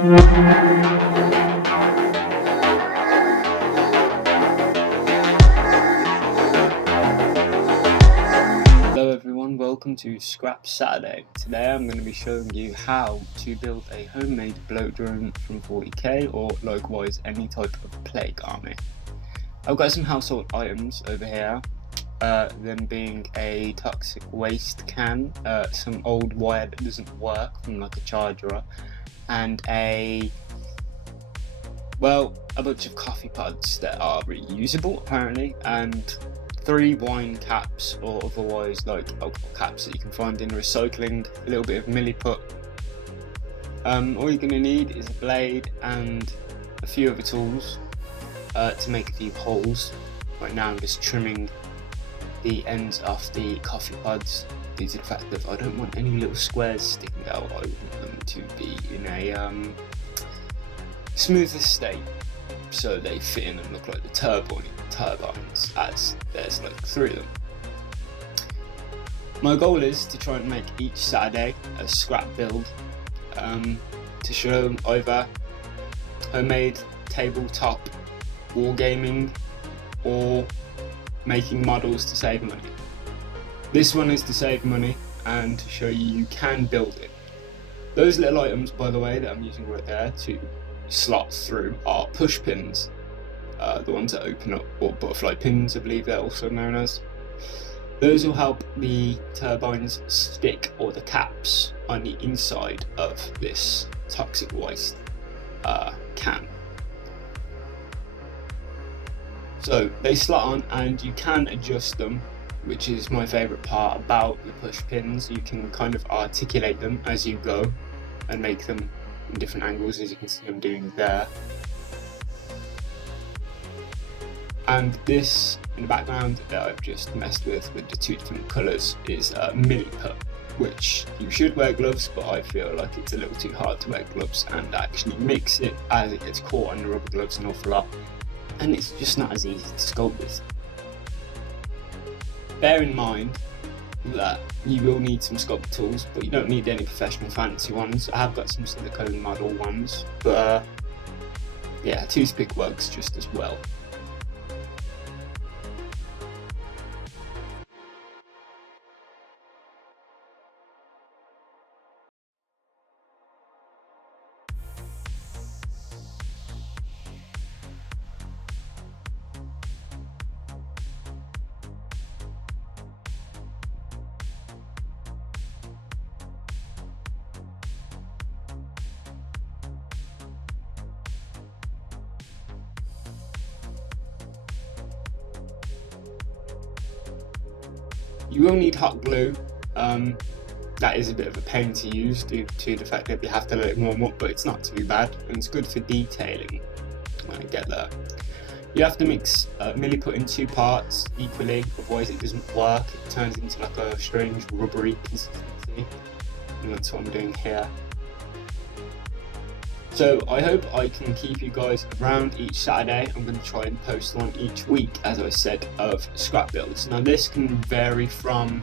Hello everyone, welcome to Scrap Saturday. Today I'm going to be showing you how to build a homemade bloat drone from 40k or likewise any type of plague army. I've got some household items over here, them being a toxic waste can, some old wire that doesn't work from like a charger, and a bunch of coffee pods that are reusable apparently, and 3 wine caps or otherwise like alcohol caps that you can find in recycling, a little bit of milliput. All you're going to need is a blade and a few other tools to make a few holes. Right now I'm just trimming the ends off the coffee pods due to the fact that I don't want any little squares sticking out. I want them to be in a smoother state so they fit in and look like the turbines, as there's like 3 of them. My goal is to try and make each Saturday a scrap build to show either homemade tabletop wargaming or making models to save money. This one is to save money and to show you can build it. Those little items, by the way, that I'm using right there to slot through are push pins, the ones that open up, or butterfly pins I believe they're also known as. Those will help the turbines stick, or the caps, on the inside of this toxic waste can. So they slot on and you can adjust them, which is my favourite part about the push pins. You can kind of articulate them as you go and make them in different angles, as you can see I'm doing there. And this in the background that I've just messed with the 2 different colours is milliput, which you should wear gloves, but I feel like it's a little too hard to wear gloves and actually mix it, as it gets caught on the rubber gloves an awful lot, and it's just not as easy to sculpt with. Bear in mind that you will need some sculpt tools, but you don't need any professional fancy ones. I have got some silicone model ones, but yeah, a toothpick works just as well. You will need hot glue. That is a bit of a pain to use due to the fact that you have to let it warm up, but it's not too bad and it's good for detailing when I get there. You have to mix milliput in 2 parts equally, otherwise it doesn't work. It turns into like a strange rubbery consistency, and that's what I'm doing here. So I hope I can keep you guys around each Saturday. I'm going to try and post one each week, as I said, of scrap builds. Now this can vary from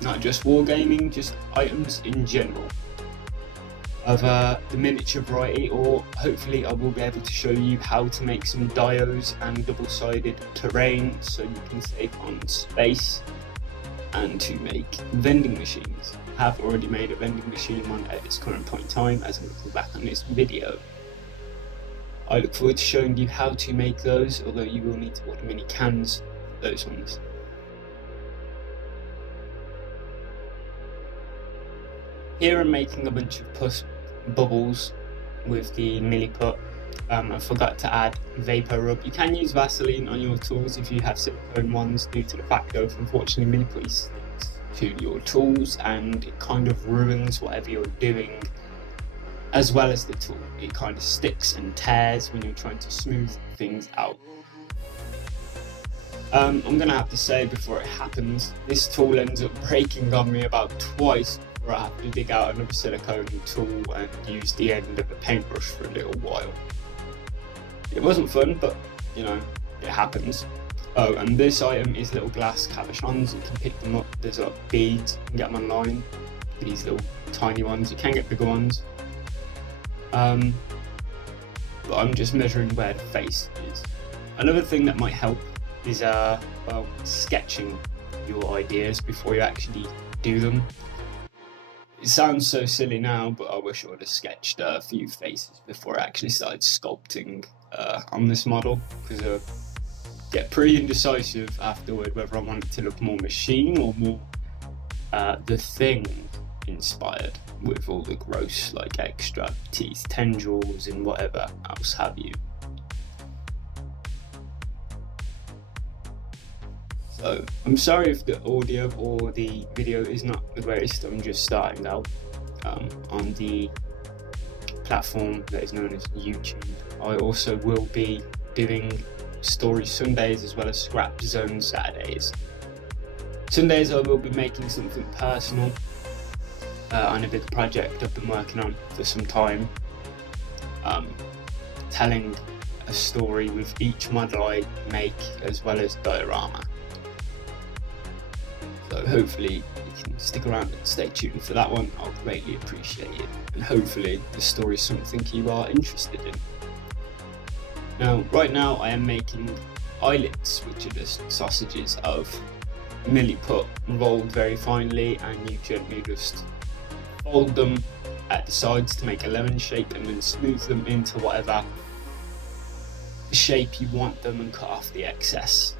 not just wargaming, just items in general of the miniature variety, or hopefully I will be able to show you how to make some dios and double-sided terrain so you can save on space, and to make vending machines. I have already made a vending machine one at this current point in time as I'm looking back on this video. I look forward to showing you how to make those, although you will need to order mini cans of those ones. Here I'm making a bunch of push bubbles with the milliput. I forgot to add vapor rub. You can use Vaseline on your tools if you have silicone ones, due to the fact that unfortunately milliput sticks to your tools and it kind of ruins whatever you're doing, as well as the tool. It kind of sticks and tears when you're trying to smooth things out. I'm gonna have to say before it happens, this tool ends up breaking on me about twice before I have to dig out another silicone tool and use the end of a paintbrush for a little while. It wasn't fun, but you know, it happens. Oh, and this item is little glass cabochons. You can pick them up. There's like beads. You can get them online. These little tiny ones. You can get bigger ones. but I'm just measuring where the face is. Another thing that might help is well, sketching your ideas before you actually do them. It sounds so silly now, but I wish I would have sketched a few faces before I actually started sculpting on this model, because I get pretty indecisive afterward whether I want it to look more machine or more The Thing inspired, with all the gross like extra teeth, tendrils and whatever else have you. So I'm sorry if the audio or the video is not the greatest. I'm just starting out on the platform that is known as YouTube. I also will be doing Story Sundays as well as Scrap Zone Saturdays. Sundays I will be making something personal on a big project I've been working on for some time, telling a story with each model I make as well as diorama. So hopefully you can stick around and stay tuned for that one. I'll greatly appreciate it, and hopefully the story is something you are interested in. Now, right now I am making eyelets, which are just sausages of milliput rolled very finely, and you gently just fold them at the sides to make a lemon shape and then smooth them into whatever shape you want them and cut off the excess.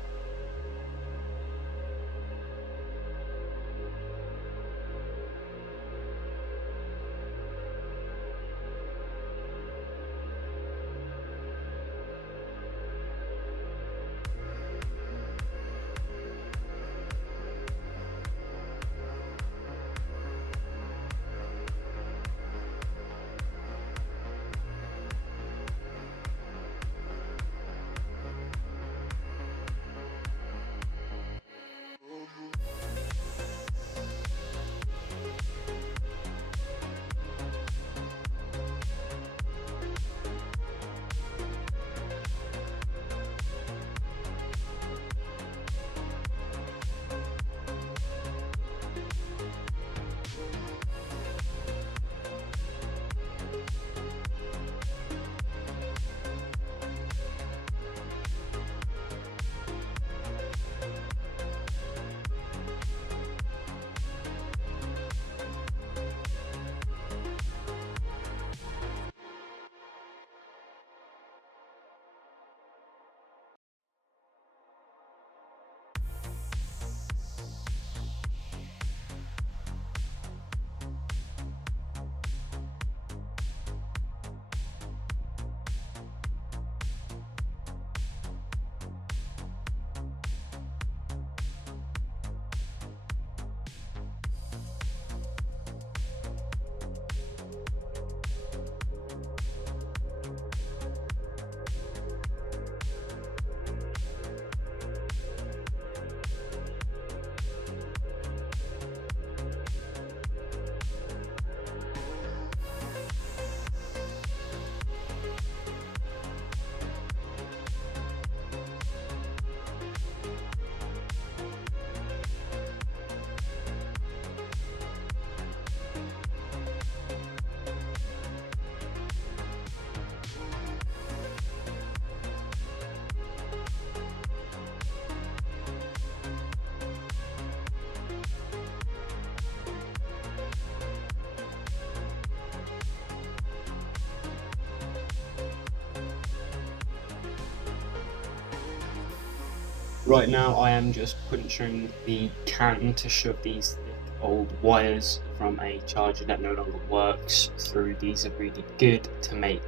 Right now I am just puncturing the can to shove these thick old wires from a charger that no longer works through. These are really good to make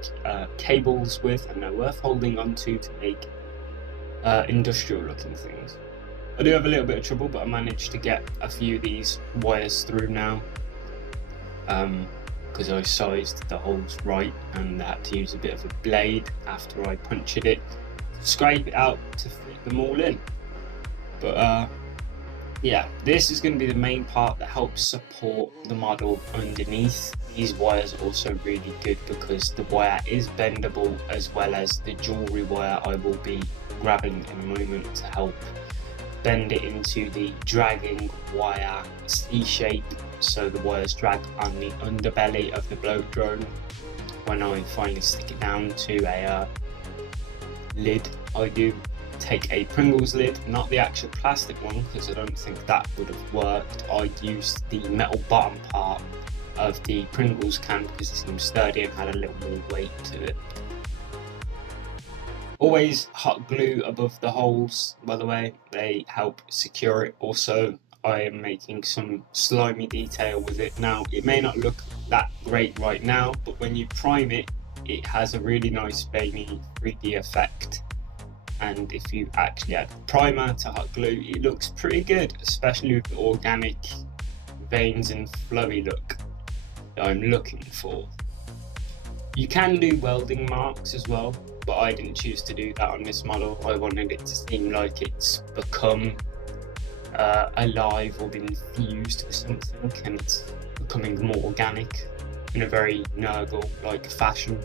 cables with, and they're worth holding onto to make industrial looking things. I do have a little bit of trouble, but I managed to get a few of these wires through now, because I sized the holes right and I had to use a bit of a blade after I punctured it to scrape it out to fit them all in. But yeah, this is going to be the main part that helps support the model underneath. These wires are also really good because the wire is bendable, as well as the jewellery wire I will be grabbing in a moment to help bend it into the dragging wire C shape, so the wires drag on the underbelly of the bloat drone. when I finally stick it down to a lid, I do take a Pringles lid, not the actual plastic one, because I don't think that would have worked. I used the metal bottom part of the Pringles can because it seemed sturdy and had a little more weight to it. Always hot glue above the holes, by the way, they help secure it. Also, I am making some slimy detail with it. Now, it may not look that great right now, but when you prime it, it has a really nice veiny 3D effect. And if you actually add primer to hot glue, it looks pretty good, especially with the organic veins and flowy look that I'm looking for. You can do welding marks as well, but I didn't choose to do that on this model. I wanted it to seem like it's become alive or been fused with something, and it's becoming more organic in a very Nurgle-like fashion.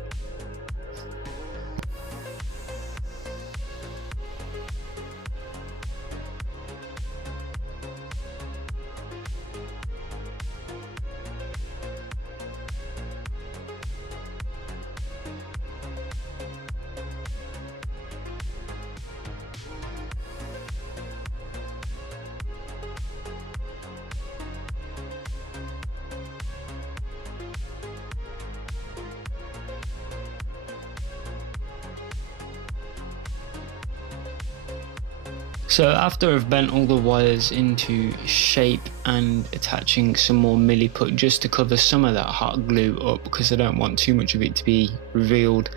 So after I've bent all the wires into shape and attaching some more milliput just to cover some of that hot glue up, because I don't want too much of it to be revealed,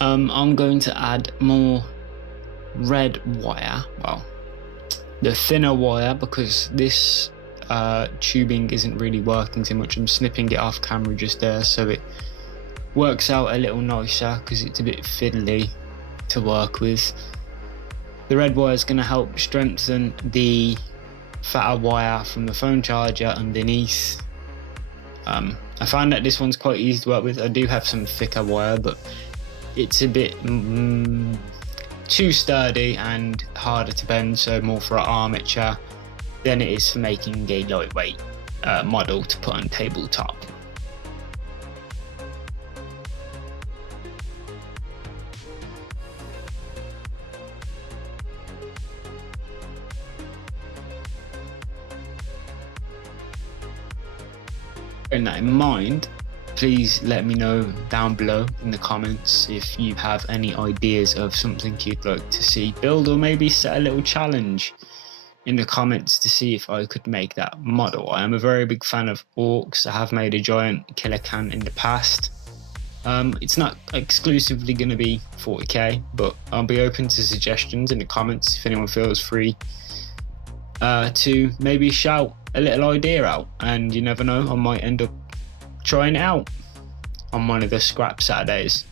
I'm going to add more red wire, well, the thinner wire, because this tubing isn't really working too much. I'm snipping it off camera just there so it works out a little nicer, because it's a bit fiddly to work with. The red wire is going to help strengthen the fatter wire from the phone charger underneath. I found that this one's quite easy to work with. I do have some thicker wire, but it's a bit too sturdy and harder to bend, so more for armature than it is for making a lightweight model to put on tabletop. Bearing that in mind, please let me know down below in the comments if you have any ideas of something you'd like to see build, or maybe set a little challenge in the comments to see if I could make that model. I am a very big fan of orcs. I have made a giant killer can in the past. It's not exclusively going to be 40k, but I'll be open to suggestions in the comments if anyone feels free to maybe shout a little idea out, and you never know, I might end up trying it out on one of the scrap Saturdays.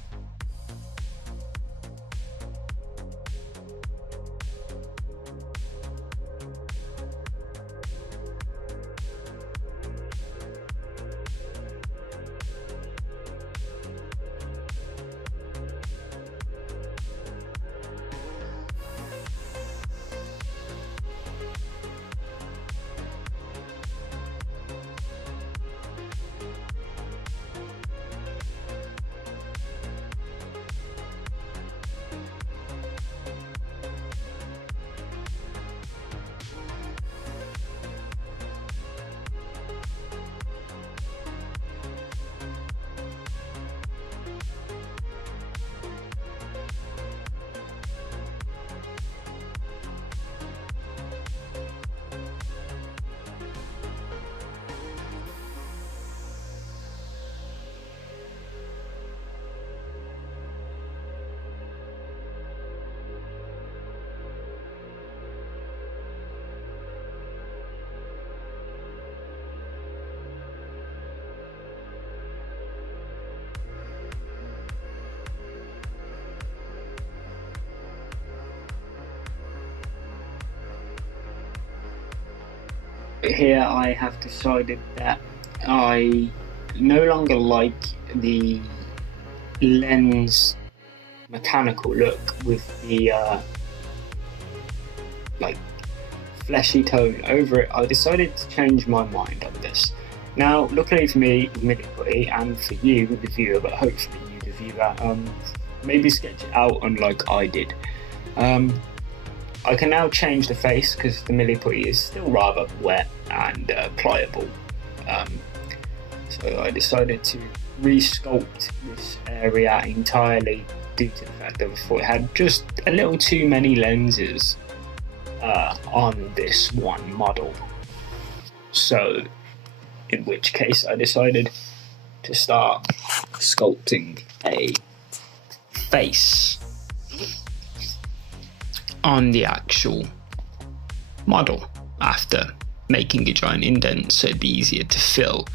Here I have decided that I no longer like the lens mechanical look with the like fleshy tone over it. I decided to change my mind on this. Now, luckily for me, with milli putty, and for you, the viewer, but hopefully you, the viewer, maybe sketch it out unlike I did. I can now change the face because the milli putty is still rather wet and pliable. So I decided to re-sculpt this area entirely due to the fact that I thought it had just a little too many lenses on this one model. So, in which case I decided to start sculpting a face on the actual model after making a giant indent so it'd be easier to fill.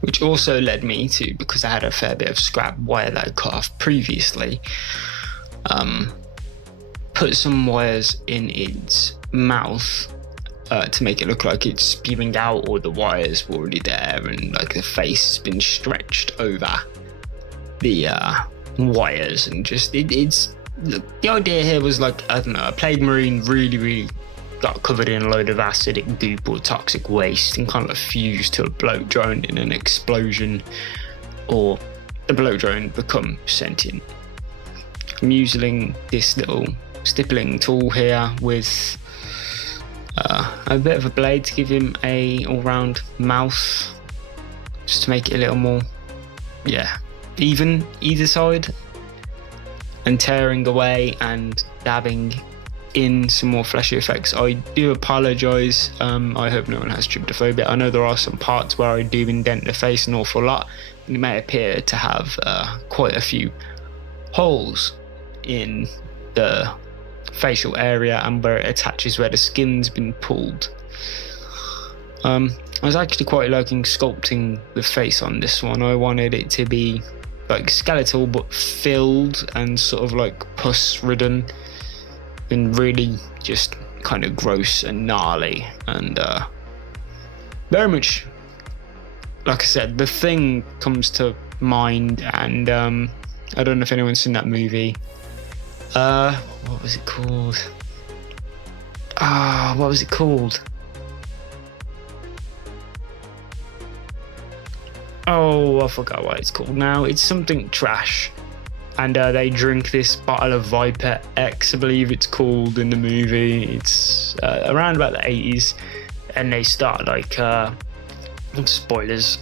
Which also led me to, because I had a fair bit of scrap wire that I cut off previously, put some wires in its mouth to make it look like it's spewing out, or the wires were already there and like the face has been stretched over the wires, and just it's the idea here was like, I don't know, a plague marine really got covered in a load of acidic goop or toxic waste and kind of fused to a bloat drone in an explosion, or the bloat drone become sentient. I'm using this little stippling tool here with a bit of a blade to give him a all-round mouth, just to make it a little more even either side, and tearing away and dabbing in some more fleshy effects. I do apologise, I hope no one has tryptophobia. I know there are some parts where I do indent the face an awful lot, and it may appear to have quite a few holes in the facial area and where it attaches where the skin's been pulled. I was actually quite liking sculpting the face on this one. I wanted it to be like skeletal but filled and sort of like pus ridden and really just kind of gross and gnarly, and very much, like I said, The Thing comes to mind, and I don't know if anyone's seen that movie. What was it called? What was it called? Oh, I forgot what it's called now. It's something trash. And they drink this bottle of Viper X, I believe it's called in the movie. It's around about the 80s. And they start like, spoilers.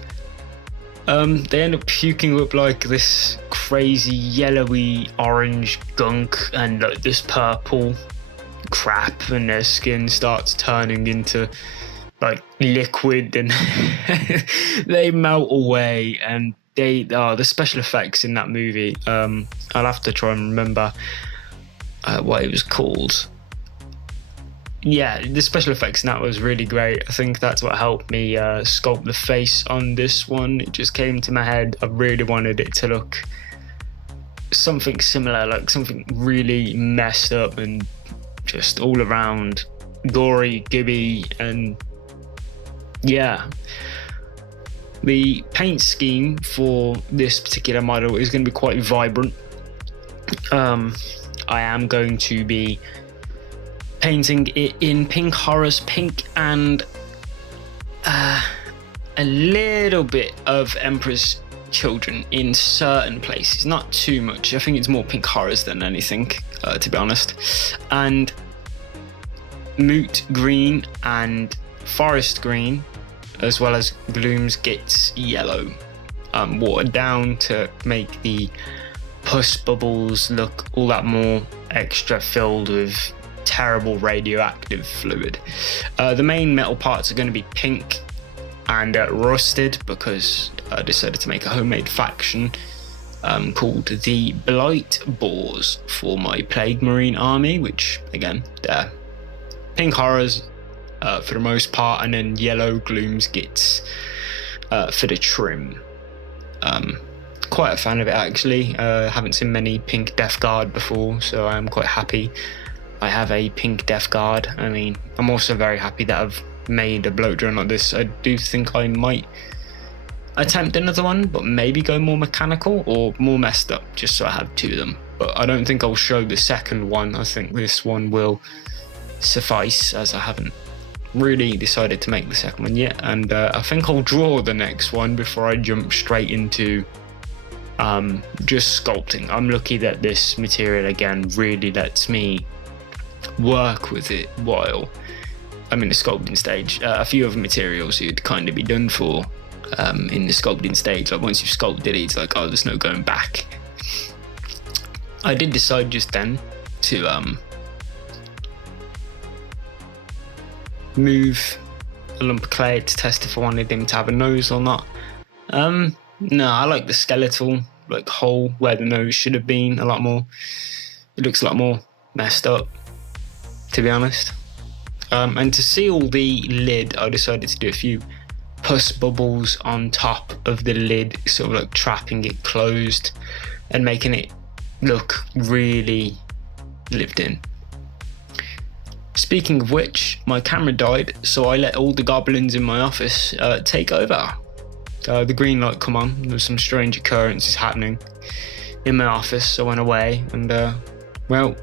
They end up puking up like this crazy yellowy orange gunk and like this purple crap, and their skin starts turning into like liquid, and they melt away. And the special effects in that movie, I'll have to try and remember what it was called. Yeah, the special effects in that was really great. I think that's what helped me sculpt the face on this one. It just came to my head. I really wanted it to look something similar, like something really messed up and just all around gory, gibby, and yeah. The paint scheme for this particular model is going to be quite vibrant. I am going to be painting it in Pink Horror's pink and a little bit of Emperor's Children in certain places, not too much. I think it's more Pink Horrors than anything, to be honest. And Moot Green and Forest Green, as well as Gloom's Gits Yellow, watered down to make the pus bubbles look all that more extra filled with terrible radioactive fluid. The main metal parts are going to be pink and rusted, because I decided to make a homemade faction called the Blight Boars for my Plague Marine army, which again, they're Pink Horrors for the most part, and then yellow Gloom's Gits for the trim. Quite a fan of it actually. Haven't seen many pink Death Guard before, so I'm quite happy I have a pink Death Guard. I mean, I'm also very happy that I've made a bloat drone like this. I do think I might attempt another one, but maybe go more mechanical or more messed up, just so I have two of them. But I don't think I'll show the second one. I think this one will suffice, as I haven't really decided to make the second one yet, and I think I'll draw the next one before I jump straight into just sculpting. I'm lucky that this material again really lets me work with it while I'm in the sculpting stage. A few other materials you'd kind of be done for in the sculpting stage. Like once you've sculpted it, it's like, oh, there's no going back. I did decide just then to move a lump of clay to test if I wanted him to have a nose or not. No, I like the skeletal like hole where the nose should have been a lot more. It looks a lot more messed up, to be honest. And to seal the lid, I decided to do a few pus bubbles on top of the lid, sort of like trapping it closed and making it look really lived in. Speaking of which, my camera died, so I let all the goblins in my office take over. The green light come on, there was some strange occurrences happening in my office, so I went away and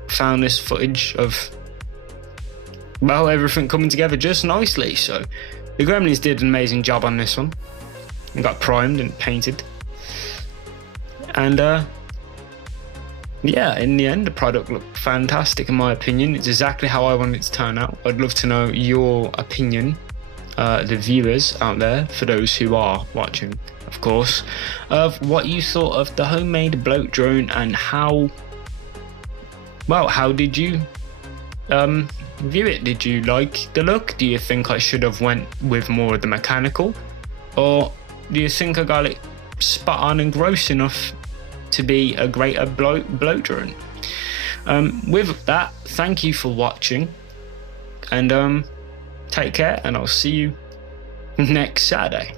found this footage of everything coming together just nicely. So the gremlins did an amazing job on this one and got primed and painted, and in the end the product looked fantastic in my opinion. It's exactly how I wanted it to turn out. I'd love to know your opinion, the viewers out there, for those who are watching of course, of what you thought of the homemade bloat drone and how did you view it? Did you like the look? Do you think I should have went with more of the mechanical, or do you think I got it spot on and gross enough to be a greater bloat drone? With that, thank you for watching, and take care, and I'll see you next Saturday.